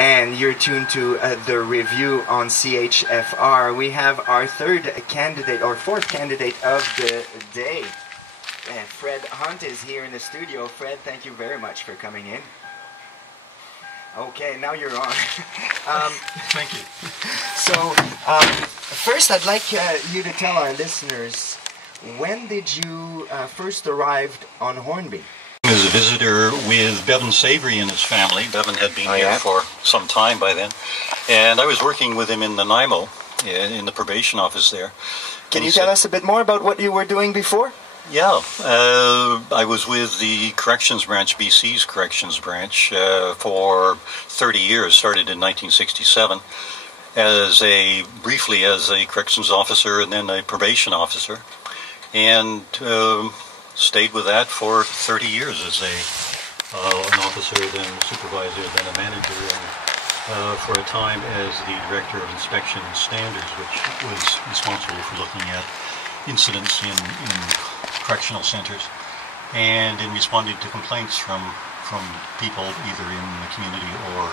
and you're tuned to the review on CHFR. We have our fourth candidate of the day. And Fred Hunt is here in the studio. Fred, thank you very much for coming in. Okay, now you're on. Thank you. So, first I'd like you to tell our listeners, when did you first arrive on Hornby? As a visitor with Bevan Savory and his family. Bevan had been here for some time by then. And I was working with him in the NIMO, in the probation office there. Can you tell us a bit more about what you were doing before? Yeah, I was with the corrections branch, BC's corrections branch, for 30 years, started in 1967, briefly as a corrections officer and then a probation officer, and stayed with that for 30 years as an officer, then a supervisor, then a manager, and for a time as the director of inspection and standards, which was responsible for looking at incidents in correctional centers and in responding to complaints from people either in the community or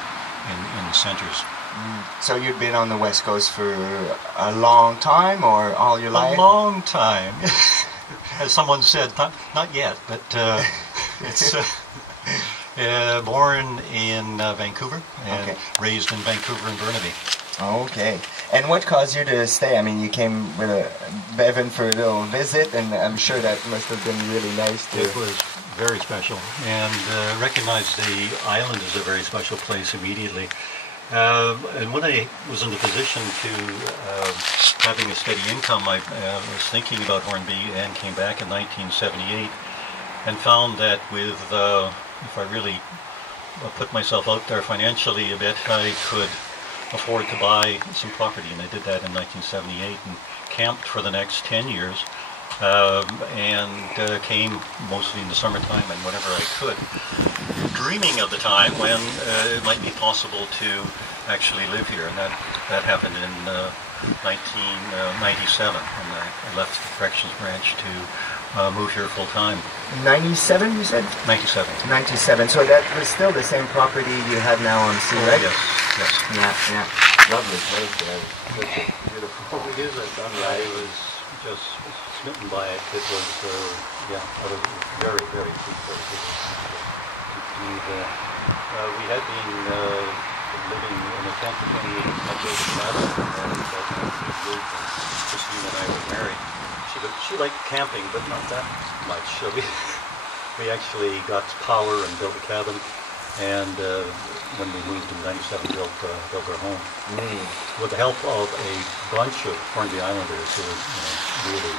in the centers. So you've been on the West Coast for a long time, or all your life? A long time. As someone said, not yet, but it's born in Vancouver and raised in Vancouver and Burnaby. Okay. And what caused you to stay? I mean, you came with Bevan for a little visit, and I'm sure that must have been really nice too. It was very special, and recognized the island as a very special place immediately. And when I was in the position to having a steady income, I was thinking about Hornby and came back in 1978 and found that with, if I really put myself out there financially a bit, I could afford to buy some property, and I did that in 1978 and camped for the next 10 years and came mostly in the summertime and whenever I could, dreaming of the time when it might be possible to actually live here, and that happened in 1997 when I left the corrections branch to move here full time. 97, you said? 97. 97. So that was still the same property you have now on sea, right? Yes. Yeah. Lovely place. Beautiful. It is I was just smitten by it. It was, I was very, very pleased to be there. We had been living in a tent for 28 months and Christine and I were married. She liked camping, but not that much. So we actually got power and built a cabin, and when we moved in '97, built our home with the help of a bunch of Hornby Islanders who were really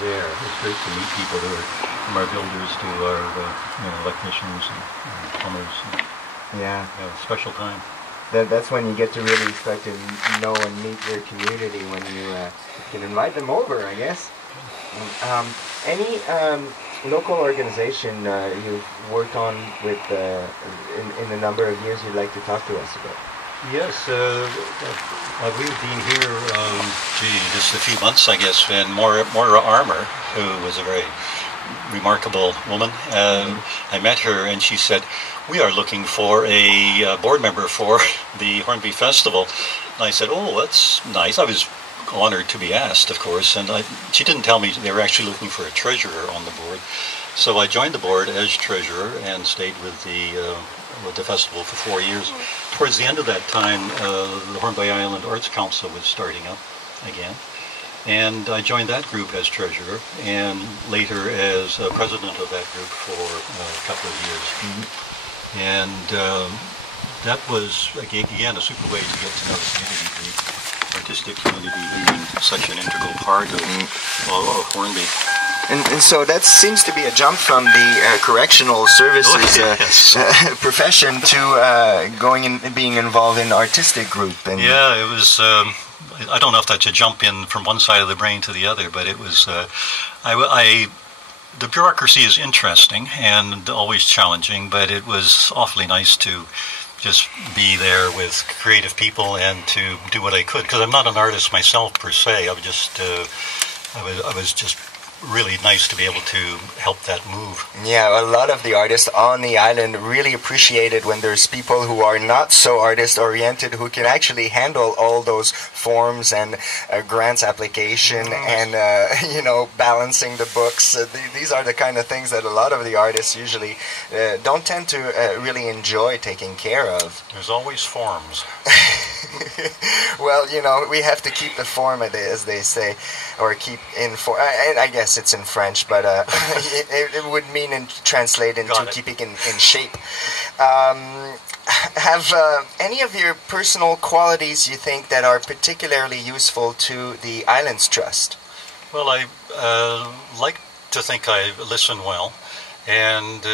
there. It was great to meet people who were from our builders to our electricians and plumbers. Special time. That's when you get to really start to know and meet your community, when you can invite them over, I guess. Any local organization you've worked on with in the number of years you'd like to talk to us about? Yes, we've been here, just a few months, I guess, and Maura Armour, who was a very remarkable woman. I met her and she said, "We are looking for a board member for the Hornby Festival." And I said, "Oh, that's nice." I was honored to be asked, of course, and she didn't tell me they were actually looking for a treasurer on the board. So I joined the board as treasurer and stayed with the festival for 4 years. Towards the end of that time, the Hornby Island Arts Council was starting up again, and I joined that group as treasurer and later as president of that group for a couple of years. And that was, again, a super way to get to know the community, the artistic community being such an integral part of Hornby. And so that seems to be a jump from the correctional services profession to going and being involved in artistic group. And it was. I don't know if that's a jump in from one side of the brain to the other, but it was. The bureaucracy is interesting and always challenging, but it was awfully nice to just be there with creative people and to do what I could, because I'm not an artist myself per se. I was just really nice to be able to help that move. Yeah, a lot of the artists on the island really appreciate it when there's people who are not so artist-oriented who can actually handle all those forms and grants application and, you know, balancing the books. These are the kind of things that a lot of the artists usually don't tend to really enjoy taking care of. There's always forms. Well, you know, we have to keep the form, as they say, or keep in form. I guess it's in French, but it would mean translate into keeping in shape. Have any of your personal qualities you think that are particularly useful to the Islands Trust? Well, I like to think I listen well, and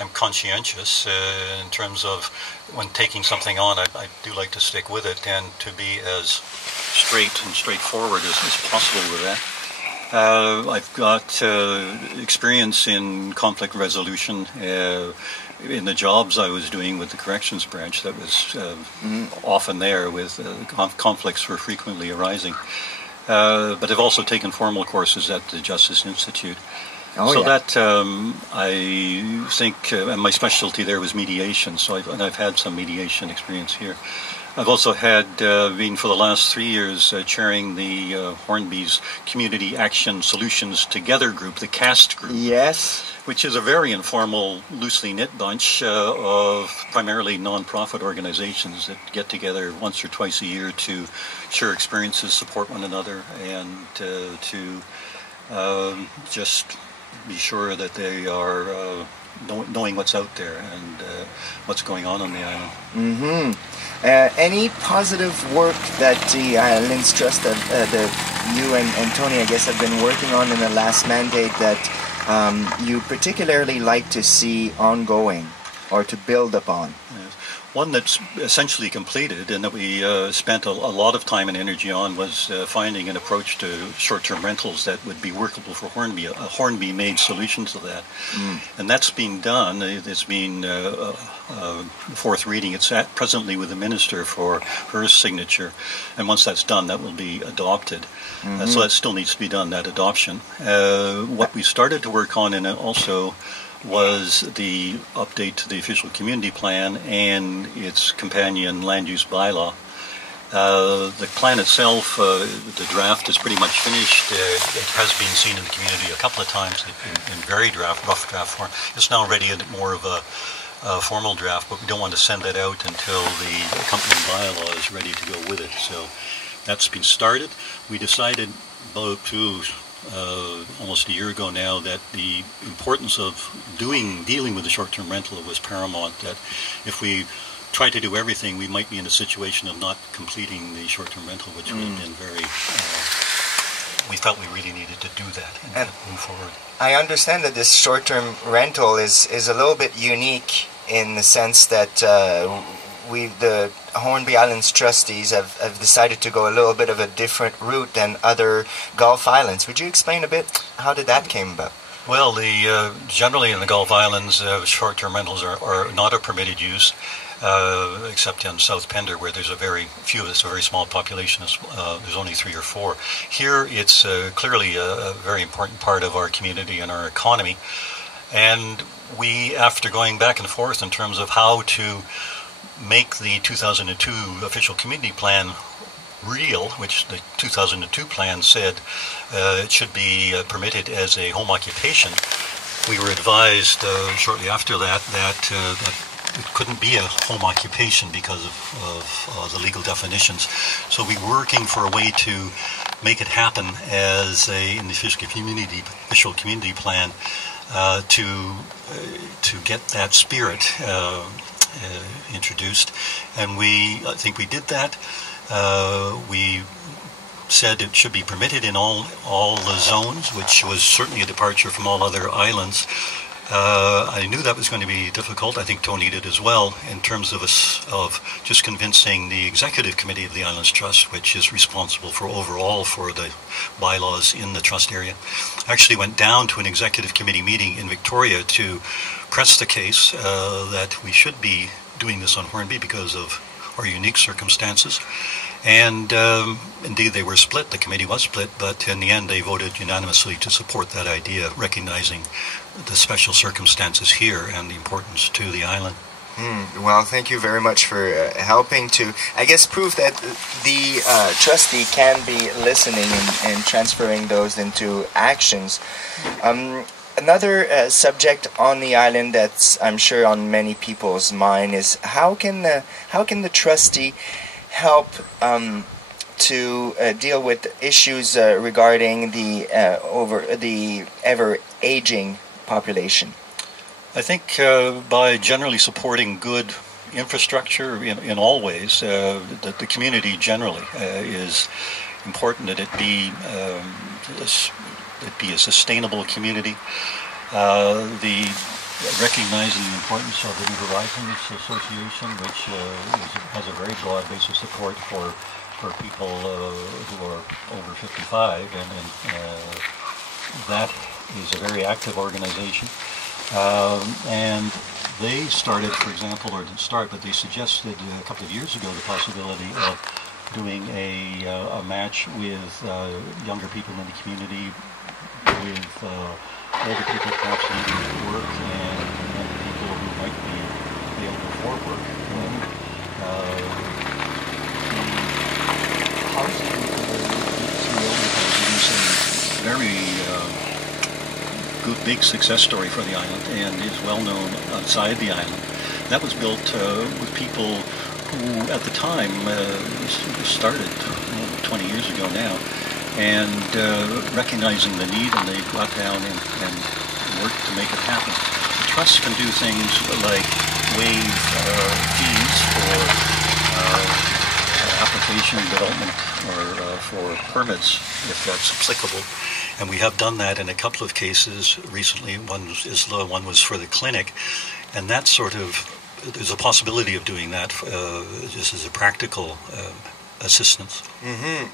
I'm conscientious in terms of when taking something on. I do like to stick with it and to be as straight and straightforward as possible with that. I've got experience in conflict resolution in the jobs I was doing with the corrections branch. That was often there with conflicts were frequently arising. But I've also taken formal courses at the Justice Institute. That I think, and my specialty there was mediation. So I've had some mediation experience here. I've also had been for the last 3 years chairing the Hornby's Community Action Solutions Together group, the CAST group. Yes. Which is a very informal, loosely knit bunch of primarily non-profit organizations that get together once or twice a year to share experiences, support one another, and to just be sure that they are knowing what's out there and what's going on the island. Mm-hmm. Any positive work that the Islands Trust, you and Tony, I guess, have been working on in the last mandate that you particularly like to see ongoing or to build upon? Yes. One that's essentially completed and that we spent a lot of time and energy on was finding an approach to short-term rentals that would be workable for Hornby, a Hornby-made solution to that. And that's been done. It's been fourth reading. It's presently with the minister for her signature. And once that's done, that will be adopted. So that still needs to be done, that adoption. What we started to work on, and also was the update to the official community plan and its companion land use bylaw. The plan itself, the draft is pretty much finished. It has been seen in the community a couple of times in very rough draft form. It's now ready in more of a formal draft, but we don't want to send that out until the accompanying bylaw is ready to go with it. So that's been started. We decided about almost a year ago now that the importance of dealing with the short-term rental was paramount, that if we tried to do everything, we might be in a situation of not completing the short-term rental, which would have been very, we felt we really needed to do that and move forward. I understand that this short-term rental is a little bit unique in the sense that the Hornby Islands trustees have decided to go a little bit of a different route than other Gulf Islands. Would you explain a bit how did that came about? Well, generally in the Gulf Islands, short-term rentals are not a permitted use, except in South Pender, where there's a very few. It's a very small population. There's only 3 or 4. Here, it's clearly a very important part of our community and our economy. And we, after going back and forth in terms of how to make the 2002 official community plan real, which the 2002 plan said it should be permitted as a home occupation, we were advised shortly after that it couldn't be a home occupation because of the legal definitions. So we were working for a way to make it happen as in the official community plan to get that spirit introduced, and I think we did that. We said it should be permitted in all the zones, which was certainly a departure from all other islands. I knew that was going to be difficult. I think Tony did as well, in terms of just convincing the executive committee of the Islands Trust, which is responsible for the bylaws in the trust area. I actually went down to an executive committee meeting in Victoria to press the case that we should be doing this on Hornby because of or unique circumstances. And indeed, they were split. The committee was split, but in the end, they voted unanimously to support that idea, recognizing the special circumstances here and the importance to the island. Well, thank you very much for helping to, I guess, prove that the trustee can be listening and transferring those into actions. Another subject on the island that's, I'm sure, on many people's mind is how can the trustee help to deal with issues regarding the ever aging population? I think by generally supporting good infrastructure in all ways, that the community generally is important that it be a sustainable community. The recognizing the importance of the New Horizons Association, which has a very broad base of support for people who are over 55, and that is a very active organization. And they started, for example, or didn't start, but they suggested a couple of years ago the possibility of doing a match with younger people in the community, with older people perhaps needing work, and people who might be available for work. The housing is a very good big success story for the island and is well known outside the island. That was built with people who at the time started 20 years ago now, and recognizing the need, and they got down and worked to make it happen. The trust can do things like waive fees for application development or for permits if that's applicable. And we have done that in a couple of cases recently. One was for the clinic, and that sort of, there's a possibility of doing that just as a practical assistance.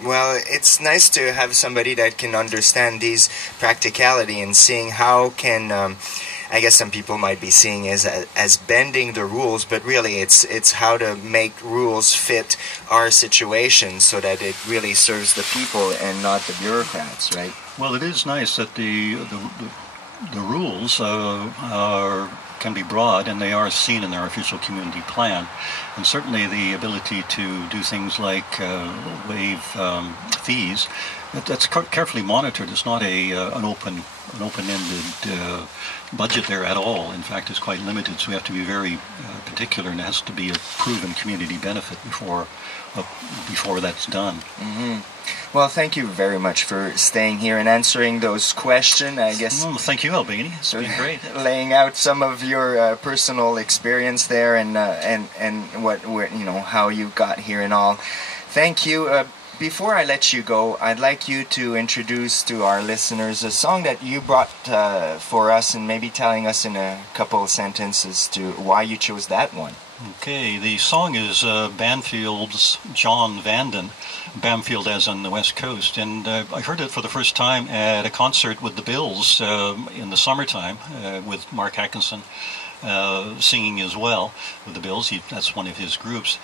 Well, it's nice to have somebody that can understand these practicality and seeing how can, I guess some people might be seeing as bending the rules, but really it's how to make rules fit our situation so that it really serves the people and not the bureaucrats, right? Well, it is nice that the rules can be broad, and they are seen in our official community plan. And certainly the ability to do things like waive fees, that's carefully monitored. It's not an open-ended budget there at all. In fact, it's quite limited, so we have to be very particular, and it has to be a proven community benefit before that's done. Well, thank you very much for staying here and answering those questions. I guess. Thank you, Albini. It's been great. Laying out some of your personal experience there and what how you got here and all. Thank you. Before I let you go, I'd like you to introduce to our listeners a song that you brought for us, and maybe telling us in a couple of sentences to why you chose that one. Okay, the song is Banfield's John Vanden, Banfield as on the West Coast, and I heard it for the first time at a concert with the Bills in the summertime with Mark Atkinson singing as well with the Bills. That's one of his groups.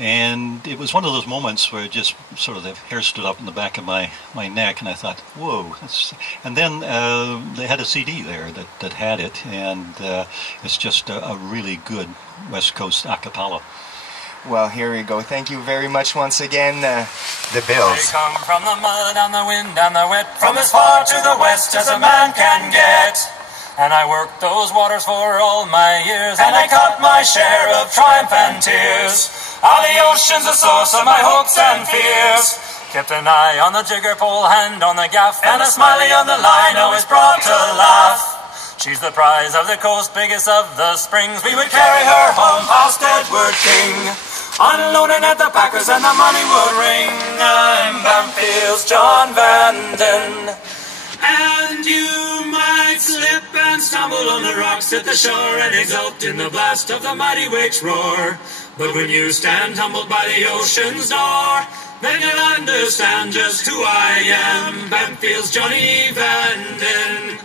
And it was one of those moments where just sort of the hair stood up in the back of my neck, and I thought, whoa. And then they had a CD there that had it, and it's just a really good West Coast a cappella. Well, here we go. Thank you very much once again, the Bills. They come from the mud and the wind and the wet, from as far to the west as a man can get. And I worked those waters for all my years, and I caught my share of triumph and tears. All the ocean's the source of my hopes and fears. Kept an eye on the jigger pole, hand on the gaff, and a smiley on the line always brought to laugh. She's the prize of the coast, biggest of the springs. We would carry her home past Edward King, unloading at the packers and the money would ring. I'm Banfield's John Vanden. And you might slip and stumble on the rocks at the shore and exult in the blast of the mighty wake's roar. But when you stand humbled by the ocean's door, then you'll understand just who I am, Banfield's Johnny Vanden.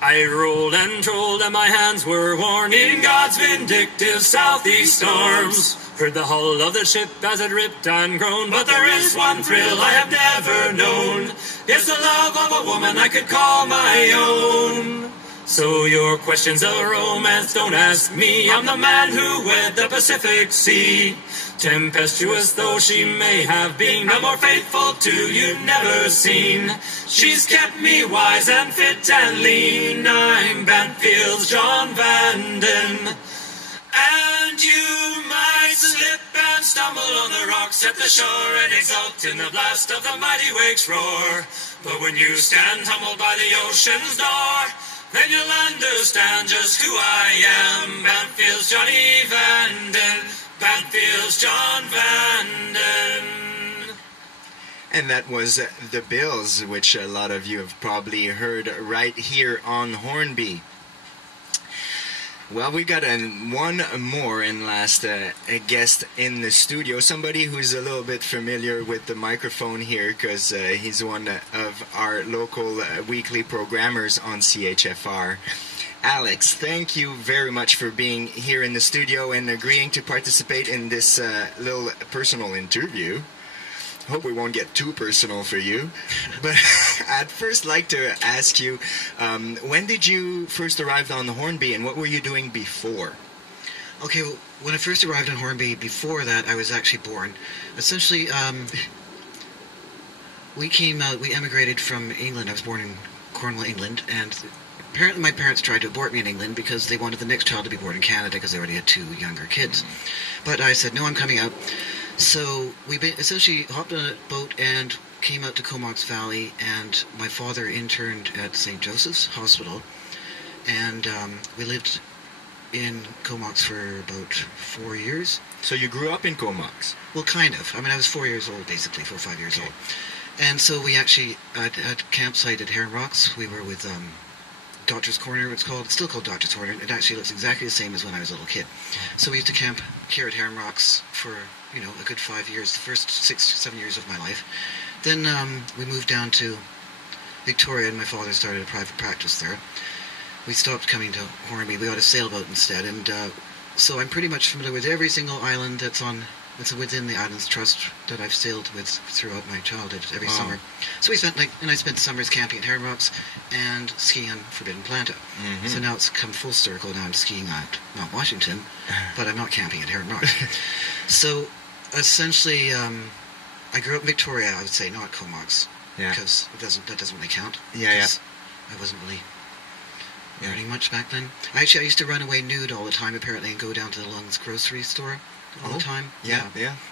I rolled and trolled and my hands were worn in God's vindictive southeast storms. Heard the hull of the ship as it ripped and groaned, but there is one thrill I have never known. It's the love of a woman I could call my own. So your questions of romance don't ask me. I'm the man who wed the Pacific Sea. Tempestuous though she may have been, no more faithful to you never seen. She's kept me wise and fit and lean. I'm Banfield's John Vanden. And you might slip and stumble on the rocks at the shore and exult in the blast of the mighty wake's roar. But when you stand humbled by the ocean's door, then you'll understand just who I am. Banfield's Johnny Vanden. Banfield's John Vanden. And that was The Bills, which a lot of you have probably heard right here on Hornby. Well, we got one more and last guest in the studio, somebody who's a little bit familiar with the microphone here because he's one of our local weekly programmers on CHFR. Alex, thank you very much for being here in the studio and agreeing to participate in this little personal interview. Hope we won't get too personal for you. But I'd first like to ask you, when did you first arrive on Hornby and what were you doing before? Okay, well, when I first arrived on Hornby, before that, I was actually born. Essentially, we emigrated from England. I was born in Cornwall, England, and apparently my parents tried to abort me in England because they wanted the next child to be born in Canada because they already had 2 younger kids. But I said, no, I'm coming out. So we essentially hopped on a boat and came out to Comox Valley, and my father interned at St. Joseph's Hospital, and we lived in Comox for about 4 years. So you grew up in Comox? Well, kind of. I mean, I was 4 years old, basically, 4 or 5 years old. And so we actually had a campsite at Heron Rocks. We were with Doctor's Corner, it's called. It's still called Doctor's Corner. It actually looks exactly the same as when I was a little kid. So we used to camp here at Heron Rocks for, you know, a good 5 years, the first 6 to 7 years of my life. Then we moved down to Victoria, and my father started a private practice there. We stopped coming to Hornby. We got a sailboat instead, and so I'm pretty much familiar with every single island that's within the Islands Trust that I've sailed with throughout my childhood every summer. So I spent summers camping at Heron Rocks and skiing on Forbidden Planta. Mm-hmm. So now it's come full circle. Now I'm skiing at Mount Washington, but I'm not camping at Heron Rocks. So essentially, I grew up in Victoria, I would say, not Comox, because that doesn't really count. Yeah. I wasn't really earning much back then. I used to run away nude all the time, apparently, and go down to the Lung's grocery store all the time. Yeah.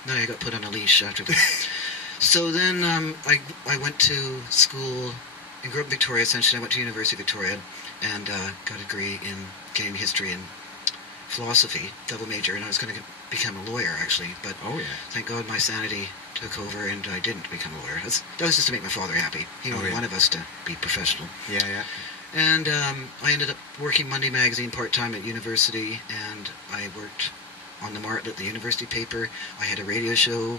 Then I got put on a leash after that. So then I went to school and grew up in Victoria, essentially. I went to University of Victoria and got a degree in game history and philosophy, double major, and I was going to become a lawyer, actually. But thank God my sanity took over and I didn't become a lawyer. That was just to make my father happy. He wanted one of us to be professional. Yeah. And I ended up working Monday Magazine part-time at university, and I worked on the Martlet, the university paper. I had a radio show.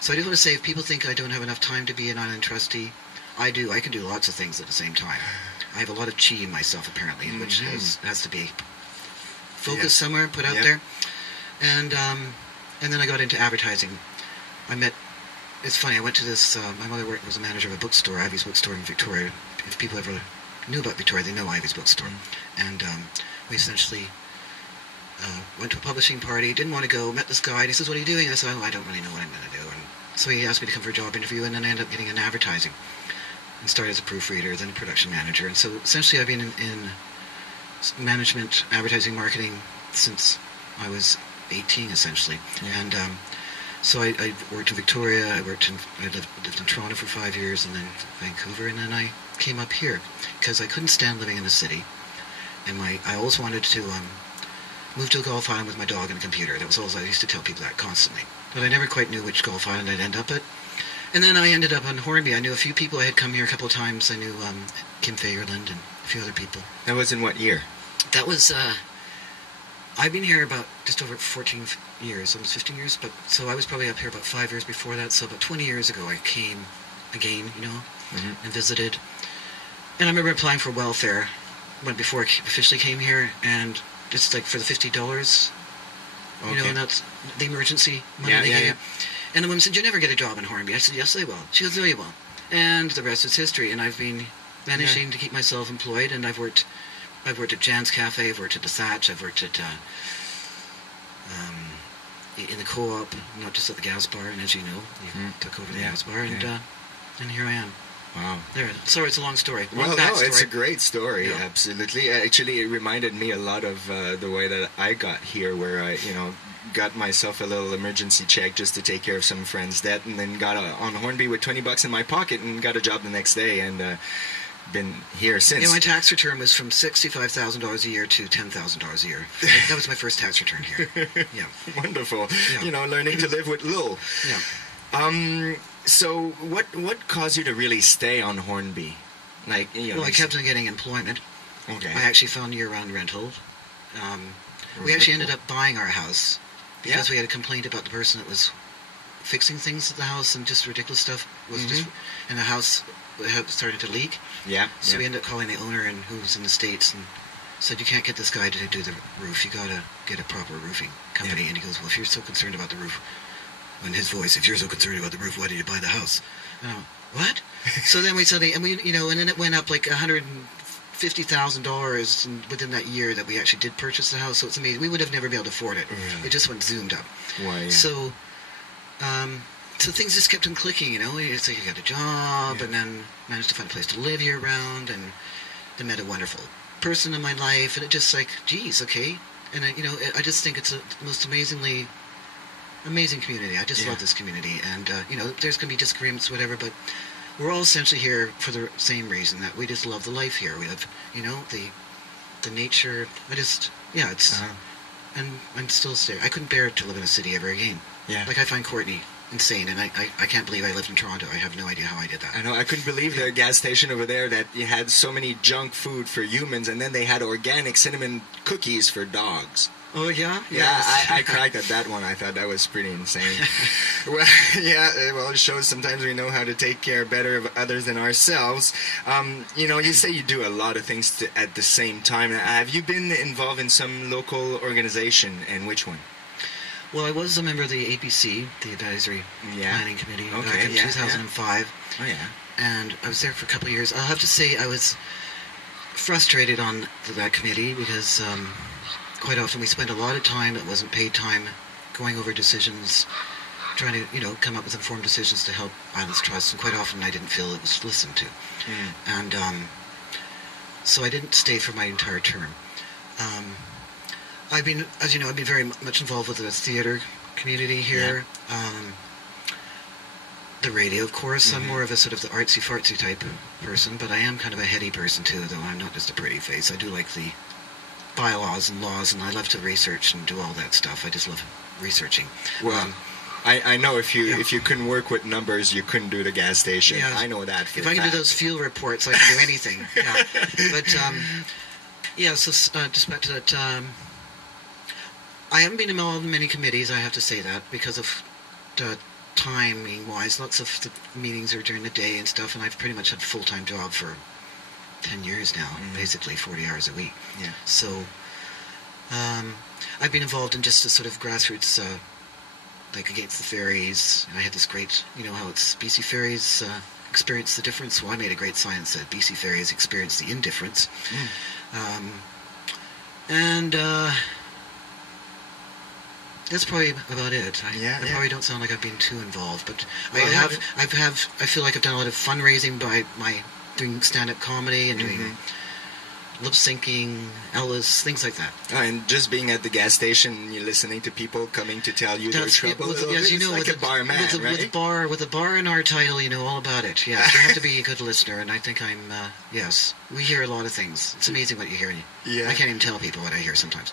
So I just want to say, if people think I don't have enough time to be an island trustee, I do. I can do lots of things at the same time. I have a lot of chi in myself, apparently, which has to be focused somewhere, put out there. And then I got into advertising. It's funny, I went to this, my mother was a manager of a bookstore, Ivy's Bookstore in Victoria. If people ever knew about Victoria, they know Ivy's Bookstore. And we essentially went to a publishing party, didn't want to go, met this guy, and he says, what are you doing? And I said, I don't really know what I'm going to do. And so he asked me to come for a job interview, and then I ended up getting in advertising. And started as a proofreader, then a production manager. And so essentially I've been in management, advertising, marketing since I was 18, essentially. And so I worked in Victoria, I lived in Toronto for 5 years, and then Vancouver, and then I came up here because I couldn't stand living in the city. And I always wanted to move to a Gulf Island with my dog and a computer. That was all I used to tell people that constantly. But I never quite knew which Gulf Island I'd end up at. And then I ended up on Hornby. I knew a few people. I had come here a couple of times. I knew Kim Fagerland and a few other people. That was in what year? That was, I've been here about just over 14 years, almost 15 years. But so I was probably up here about 5 years before that. So about 20 years ago I came again, and visited. And I remember applying for welfare when before I officially came here, and just like for the $50, you know, and that's the emergency money they gave. And the woman said, "You never get a job in Hornby." I said, "Yes, I will." She goes, "No, you won't." And the rest is history. And I've been managing to keep myself employed, and I've worked at Jan's Cafe, I've worked at the Thatch, I've worked at in the co-op, not just at the gas bar. And as you know, you took over the gas bar, and here I am. Wow. There. Sorry, it's a long story. Well, no, it's a great story. Yeah. Absolutely. Actually, it reminded me a lot of the way that I got here, where I, got myself a little emergency check just to take care of some friend's debt, and then got on Hornby with $20 in my pocket and got a job the next day, and been here since. Yeah, my tax return was from $65,000 a year to $10,000 a year. That was my first tax return here. Yeah. Wonderful. Yeah. Learning to live with little. Yeah. So what caused you to really stay on Hornby? Like, Well, I kept on getting employment. Okay. I actually found year-round rental. We actually ended up buying our house because we had a complaint about the person that was fixing things at the house, and just ridiculous stuff was and the house had started to leak. Yeah. So we ended up calling the owner, and who was in the States, and said, "You can't get this guy to do the roof. You got to get a proper roofing company." And he goes, "Well, if you're so concerned about the roof," in his voice, "if you're so concerned about the roof, why did you buy the house?" And I went, "What?" So then we suddenly, and then it went up like $150,000 within that year that we actually did purchase the house. So it's amazing. We would have never been able to afford it. Really? It just went zoomed up. Why? Yeah. So, so things just kept on clicking. It's like you got a job, and then managed to find a place to live year round, and then met a wonderful person in my life, and it just like, geez, okay. And I just think it's the most amazing community. I just love this community, and there's going to be disagreements, whatever, but we're all essentially here for the same reason, that we just love the life here. We love, the nature. It's and I'm still there. I couldn't bear to live in a city ever again. Yeah. Like, I find Courtney insane, and I can't believe I lived in Toronto. I have no idea how I did that. I know. I couldn't believe the gas station over there that you had so many junk food for humans, and then they had organic cinnamon cookies for dogs. Oh, yeah? Yeah, I cracked at that one. I thought that was pretty insane. Well, it shows sometimes we know how to take care better of others than ourselves. You say you do a lot of things at the same time. Have you been involved in some local organization, and which one? Well, I was a member of the APC, the Advisory Planning Committee, back in 2005. Oh, yeah. And I was there for a couple of years. I'll have to say I was frustrated on that committee because quite often we spent a lot of time that wasn't paid time going over decisions, trying to, come up with informed decisions to help Islands Trust, and quite often I didn't feel it was listened to. And so I didn't stay for my entire term. I've been very much involved with the theater community here. The radio, of course. I'm more of a sort of the artsy-fartsy type person, but I am kind of a heady person too, though I'm not just a pretty face. I do like the bylaws and laws, and I love to research and do all that stuff. I just love researching. Well, I know if you couldn't work with numbers, you couldn't do the gas station. Yeah. I know that. If I can do those fuel reports, I can do anything. Yeah. But so just back to that. I haven't been involved in many committees, I have to say that, because of timing-wise. Lots of the meetings are during the day and stuff, and I've pretty much had a full-time job for 10 years now, basically 40 hours a week. Yeah. So I've been involved in just a sort of grassroots, like against the ferries. I had this great, how it's BC Ferries experience the difference. Well, I made a great sign that said BC Ferries experience the indifference. And that's probably about it. I probably don't sound like I've been too involved, but I feel like I've done a lot of fundraising by doing stand-up comedy and doing lip-syncing, Ellis, things like that. And just being at the gas station, you're listening to people coming to tell you their trouble. Yes, like a barman, right? With a bar in our title, you know all about it. Yes, you have to be a good listener, and I think I'm, yes. We hear a lot of things. It's amazing what you hear. Yeah. I can't even tell people what I hear sometimes.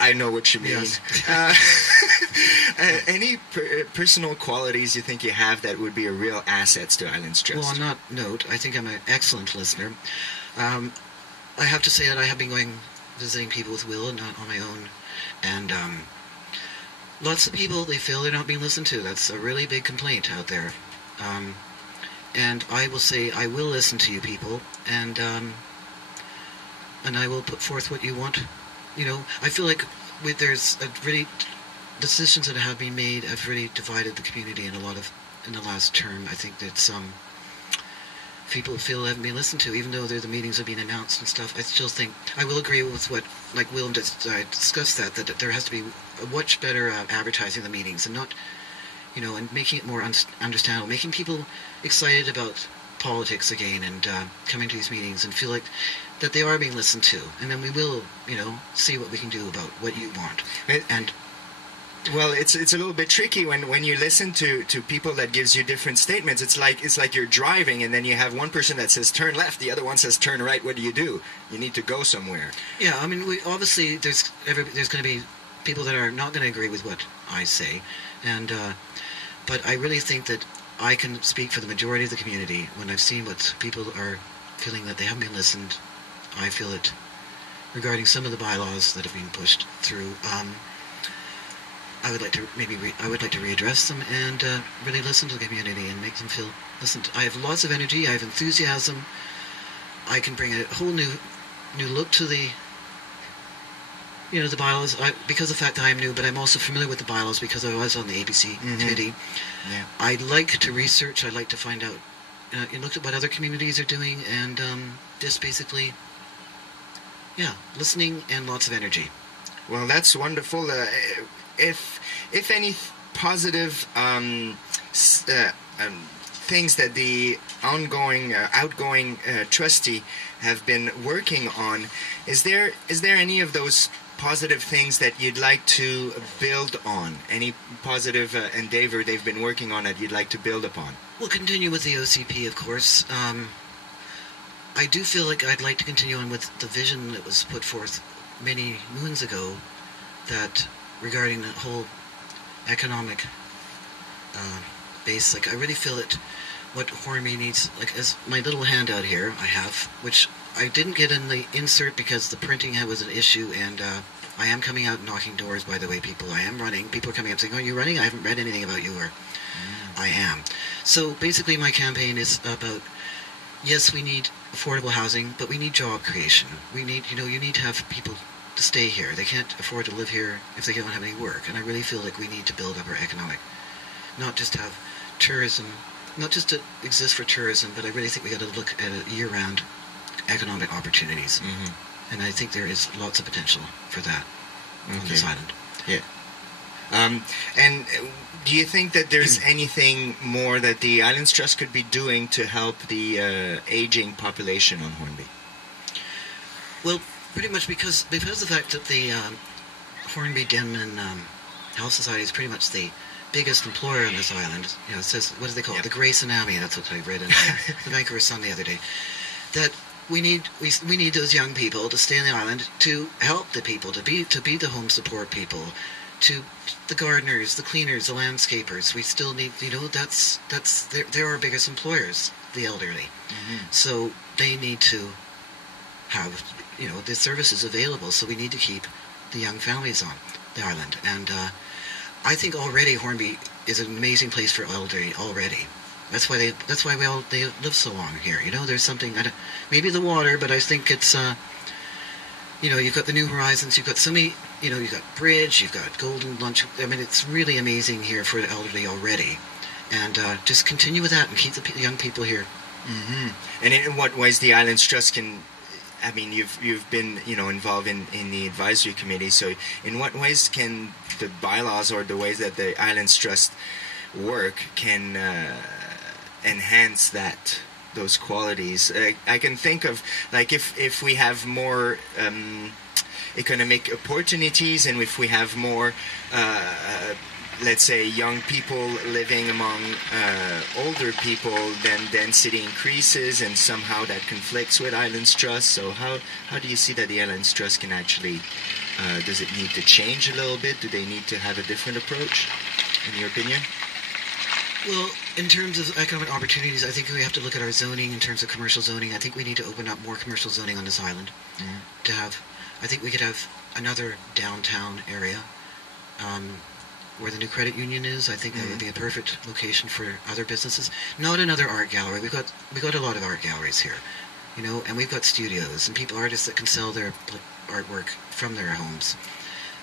I know what you mean. Yes. Any personal qualities you think you have that would be a real asset to Islands Trust? Well, on that note, I think I'm an excellent listener. I have to say that I have been visiting people with Will and not on my own. And lots of people, they feel they're not being listened to. That's a really big complaint out there. And I will say, I will listen to you people. And and I will put forth what you want. You know, I feel like there's a really decisions that have been made have really divided the community in the last term. I think that some people feel haven't been listened to, even though the meetings have been announced and stuff. I still think I will agree with what, like Will discussed that there has to be a much better advertising of the meetings, and not, you know, and making it more understandable, making people excited about politics again, and coming to these meetings and feel like that they are being listened to, and then we will, you know, see what we can do about what you want. And well, it's a little bit tricky when you listen to people that gives you different statements. It's like you're driving, and then you have one person that says turn left, the other one says turn right. What do? You need to go somewhere. Yeah, I mean, obviously there's going to be people that are not going to agree with what I say, and but I really think that I can speak for the majority of the community when I've seen what people are feeling that they haven't been listened. I feel it regarding some of the bylaws that have been pushed through. I would like to readdress them and really listen to the community and make them feel listened. I have lots of energy. I have enthusiasm. I can bring a whole new look to the bylaws. Because of the fact that I am new, but I'm also familiar with the bylaws because I was on the ABC committee. Yeah. I'd like to research. I'd like to find out. Look at what other communities are doing, and just basically, listening and lots of energy. Well, that's wonderful. If any positive things that the outgoing trustee have been working on, is there any of those positive things that you'd like to build on? Any positive endeavor they've been working on that you'd like to build upon? We'll continue with the OCP, of course. I do feel like I'd like to continue on with the vision that was put forth many moons ago, that regarding the whole economic base. Like, I really feel that what Hornby needs, like as my little handout here I have, which I didn't get in the insert because the printing was an issue, and I am coming out knocking doors, by the way, people. I am running. People are coming up saying, "Oh, you're running? I haven't read anything about you." Or I am. So basically my campaign is about, yes, we need affordable housing, but we need job creation. We need, you need to have people to stay here. They can't afford to live here if they don't have any work. And I really feel like we need to build up our economic, not just have tourism, not just to exist for tourism, but I really think we got to look at a year-round economic opportunities. Mm-hmm. And I think there is lots of potential for that on this island. Yeah. And do you think that there's anything more that the Islands Trust could be doing to help the aging population on Hornby? Well, pretty much because of the fact that the Hornby Denman Health Society is pretty much the biggest employer on this island. It says, what do they call it? The Grey Tsunami. That's what I read in the Vancouver Sun the other day. That we need those young people to stay on the island to help the people, to be the home support people, to the gardeners, the cleaners, the landscapers. We still need, they're our biggest employers, the elderly. Mm-hmm. So they need to have, the services available. So we need to keep the young families on the island. And I think already Hornby is an amazing place for elderly already. That's why they live so long here. There's something, maybe the water, but I think it's, you've got the New Horizons, you've got so many, you've got Bridge, you've got Golden Lunch. I mean, it's really amazing here for the elderly already. And just continue with that and keep the young people here. Mm-hmm. And in what ways the Islands Trust can, I mean, you've been, involved in the advisory committee, so in what ways can the bylaws or the ways that the Islands Trust work can enhance those qualities? I can think of, like, if we have more economic opportunities, and if we have more let's say young people living among older people, then density increases, and somehow that conflicts with Islands Trust. So how do you see that the Islands Trust can actually, does it need to change a little bit? Do they need to have a different approach, in your opinion? Well, in terms of economic opportunities, I think we have to look at our zoning in terms of commercial zoning. I think we need to open up more commercial zoning on this island. Mm-hmm. I think we could have another downtown area where the new credit union is. I think that would be a perfect location for other businesses. Not another art gallery. We've got a lot of art galleries here. you know, and we've got studios and artists that can sell their artwork from their homes.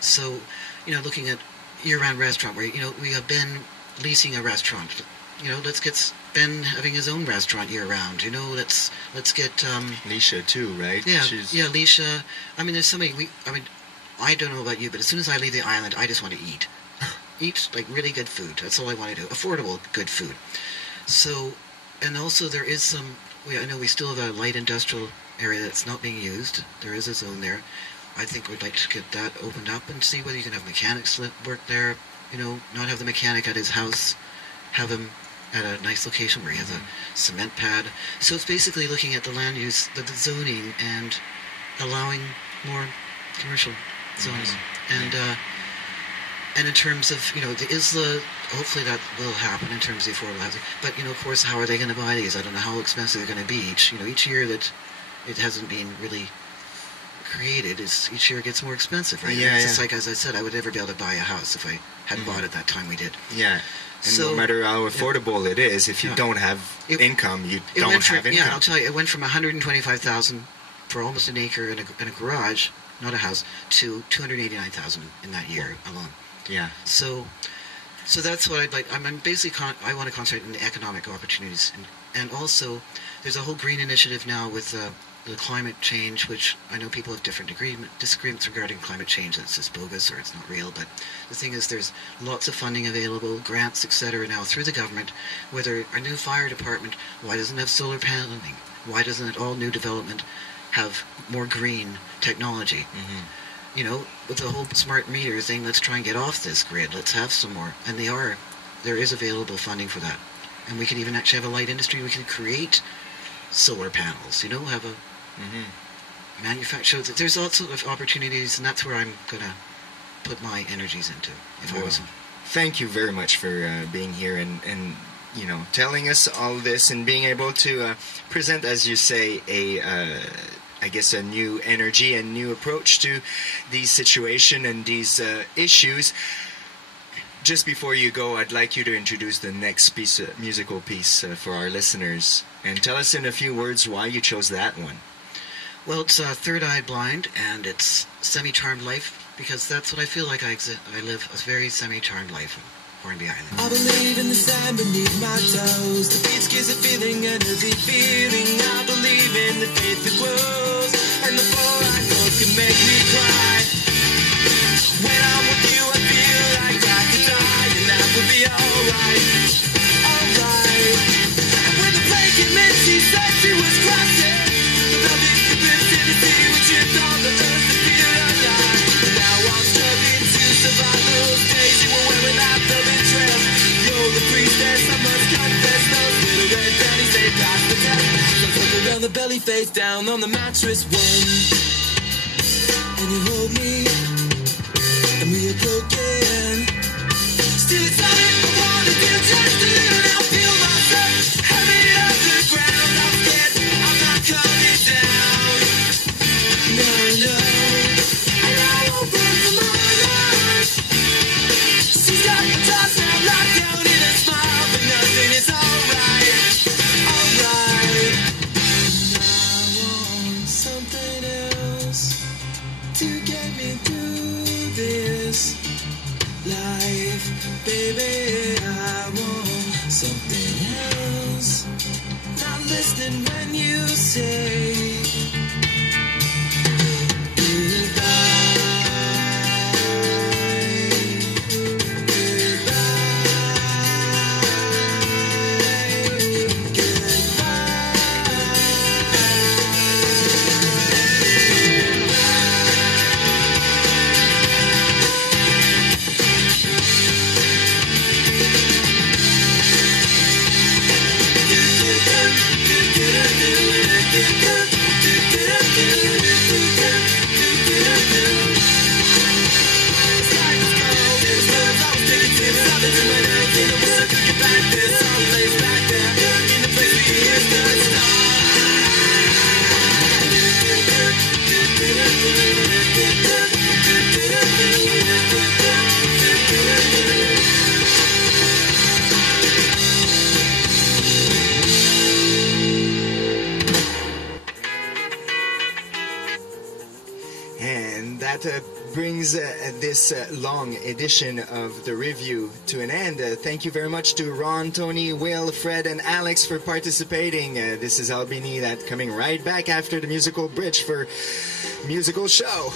So, you know, looking at year-round restaurant where, you know, we have been leasing a restaurant. You know, let's get Ben having his own restaurant year-round. You know, let's get Leisha too, right? Yeah, yeah, Leisha. I mean, there's so many. I don't know about you, but as soon as I leave the island, I just want to eat. Eat, like, really good food. That's all I want to do. Affordable, good food. So, and also there is some, I know we still have a light industrial area that's not being used. There is a zone there. I think we'd like to get that opened up and see whether you can have mechanics work there. You know, not have the mechanic at his house, have him at a nice location where he has a cement pad. So it's basically looking at the land use, the zoning, and allowing more commercial zones. And in terms of, you know, hopefully that will happen in terms of the affordable housing. But, you know, of course, how are they going to buy these? I don't know how expensive they're going to be each year that it hasn't been really created, each year it gets more expensive, right? Yeah, it's just like, as I said, I would never be able to buy a house if I hadn't bought it that time we did. Yeah. And no matter how affordable it is, if you don't have income, you don't have income. Yeah, I'll tell you, it went from $125,000 for almost an acre and a garage, not a house, to $289,000 in that year alone. Yeah. So that's what I'd like. I'm basically I want to concentrate on the economic opportunities, and also there's a whole green initiative now with the climate change, which I know people have different disagreements regarding climate change. That's just bogus or it's not real. But the thing is, there's lots of funding available, grants, etc. now through the government. Whether our new fire department, why doesn't it have solar paneling? Why doesn't it all new development have more green technology? You know, with the whole smart meter thing, let's try and get off this grid. Let's have some more. And there is available funding for that. And we can even actually have a light industry. We can create solar panels, you know, have a manufacture. There's lots of opportunities, and that's where I'm going to put my energies into, if I wasn't. Thank you very much for being here and, you know, telling us all this and being able to present, as you say, I guess a new energy and new approach to these situation and these issues. Just before you go, I'd like you to introduce the next musical piece for our listeners, and tell us in a few words why you chose that one. Well, it's Third Eye Blind, and it's Semi-Charmed Life, because that's what I feel like I live a very semi-charmed life in Hornby Island. I believe in the sand beneath my toes. The beach gives a feeling, a deep feeling. I believe in the faith that grows, and the floor I go can make me cry. When I'm with you, I feel like I could die, and that would be alright, alright. When the plane came in, she said she was crossing the buildings, the bricks in the city, we chipped on the earth to feel alive. Now I'm struggling to survive those days you were wearing that velvet dress. You're the priestess, I must confess. Those little red panties, they passed the test. So turn around the belly, face down on the mattress one, and you hold me, and we are broken. Still it's all I wanna do, just a little. Now feel myself heavy off the ground. I'm scared, I'm not coming down. No, no, and I won't run from my life. She's got my thoughts now locked down in a smile, but nothing is alright, alright. And I want something else to get me through this life, baby. I want something else. Not listening when you say brings this long edition of the review to an end. Thank you very much to Ron, Tony, Will, Fred, and Alex for participating. This is Albini, that coming right back after the musical bridge for Musical Show.